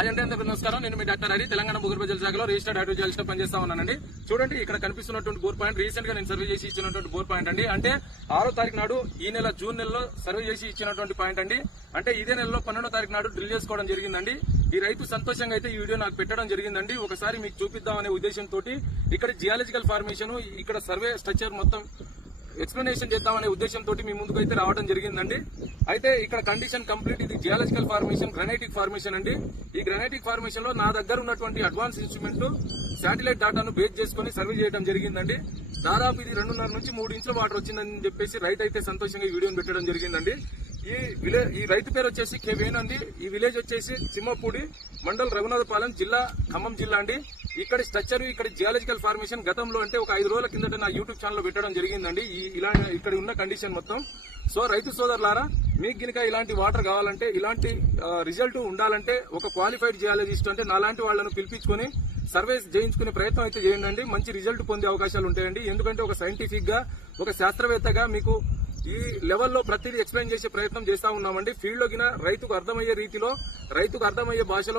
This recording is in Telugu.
అందరికీ నమస్కారం. నేను మీ డాక్టర్ హరి. తెలంగాణ భూగర్భ జల శాఖలో రిజిస్టర్డ్ హైడ్రోజాలజిస్ట్గా పనిచేస్తా ఉన్నానండి. చూడండి ఇక్కడ కనిపిస్తున్నటువంటి బోర్ పాయింట్. రీసెంట్గా నేను సర్వే చేసి ఇచ్చినటువంటి బోర్ పాయింట్ అండి. అంటే ఆరో తారీఖు నాడు ఈ నెల జూన్ నెలలో సర్వే చేసి ఇచ్చినటువంటి పాయింట్ అండి. అంటే ఇదే నెలలో పన్నెండో తారీఖు నాడు డ్రిల్ చేసుకోవడం జరిగిందండి. ఈ రైతు సంతోషంగా అయితే ఈ వీడియో నాకు పెట్టడం జరిగిందండి. ఒకసారి మీకు చూపిద్దామనే ఉద్దేశంతో ఇక్కడ జియాలజికల్ ఫార్మేషన్ ఇక్కడ సర్వే స్ట్రక్చర్ మొత్తం ఎక్స్ప్లెనేషన్ చేద్దామనే ఉద్దేశంతో మీ ముందుకు అయితే రావడం జరిగిందండి. అయితే ఇక్కడ కండిషన్ కంప్లీట్ ఇది జియాలజికల్ ఫార్మేషన్ గ్రనైటిక్ ఫార్మేషన్ అండి. ఈ గ్రనైటిక్ ఫార్మేషన్లో నా దగ్గర ఉన్నటువంటి అడ్వాన్స్ ఇన్స్ట్రుమెంట్లు శాటిలైట్ డేటాను బేస్ చేసుకుని సర్వే చేయడం జరిగిందండి. దాదాపు ఇది రెండున్నర నుంచి మూడు ఇంచుల వాటర్ వచ్చిందని చెప్పేసి రైతు అయితే సంతోషంగా ఈ వీడియోని పెట్టడం జరిగిందండి. ఈ విలేజ్ ఈ రైతు పేరు వచ్చేసి కే వేనంది ఈ విలేజ్ వచ్చేసి సింహపూడి మండల్ రఘునాథపాలెం జిల్లా ఖమ్మం జిల్లా అండి. ఇక్కడ స్ట్రక్చర్ ఇక్కడ జియాలజికల్ ఫార్మేషన్ గతంలో అంటే ఒక ఐదు రోజుల కిందట నా యూట్యూబ్ ఛానల్ పెట్టడం జరిగిందండి. ఈ ఇలా ఇక్కడ ఉన్న కండిషన్ మొత్తం. సో రైతు సోదరులారా మీకు గినక ఇలాంటి వాటర్ కావాలంటే ఇలాంటి రిజల్ట్ ఉండాలంటే ఒక క్వాలిఫైడ్ జియాలజిస్ట్ అంటే నాలాంటి వాళ్ళను పిలిపించుకొని సర్వేస్ చేయించుకునే ప్రయత్నం అయితే చేయండి. మంచి రిజల్ట్ పొందే అవకాశాలు ఉంటాయండి. ఎందుకంటే ఒక సైంటిఫిక్గా ఒక శాస్త్రవేత్తగా మీకు ఈ లెవెల్లో ప్రతిదీ ఎక్స్ప్లెయిన్ చేసే ప్రయత్నం చేస్తా ఉన్నామండి. ఫీల్డ్ గిన రైతుకు అర్థమయ్యే రీతిలో రైతుకు అర్థమయ్యే భాషలో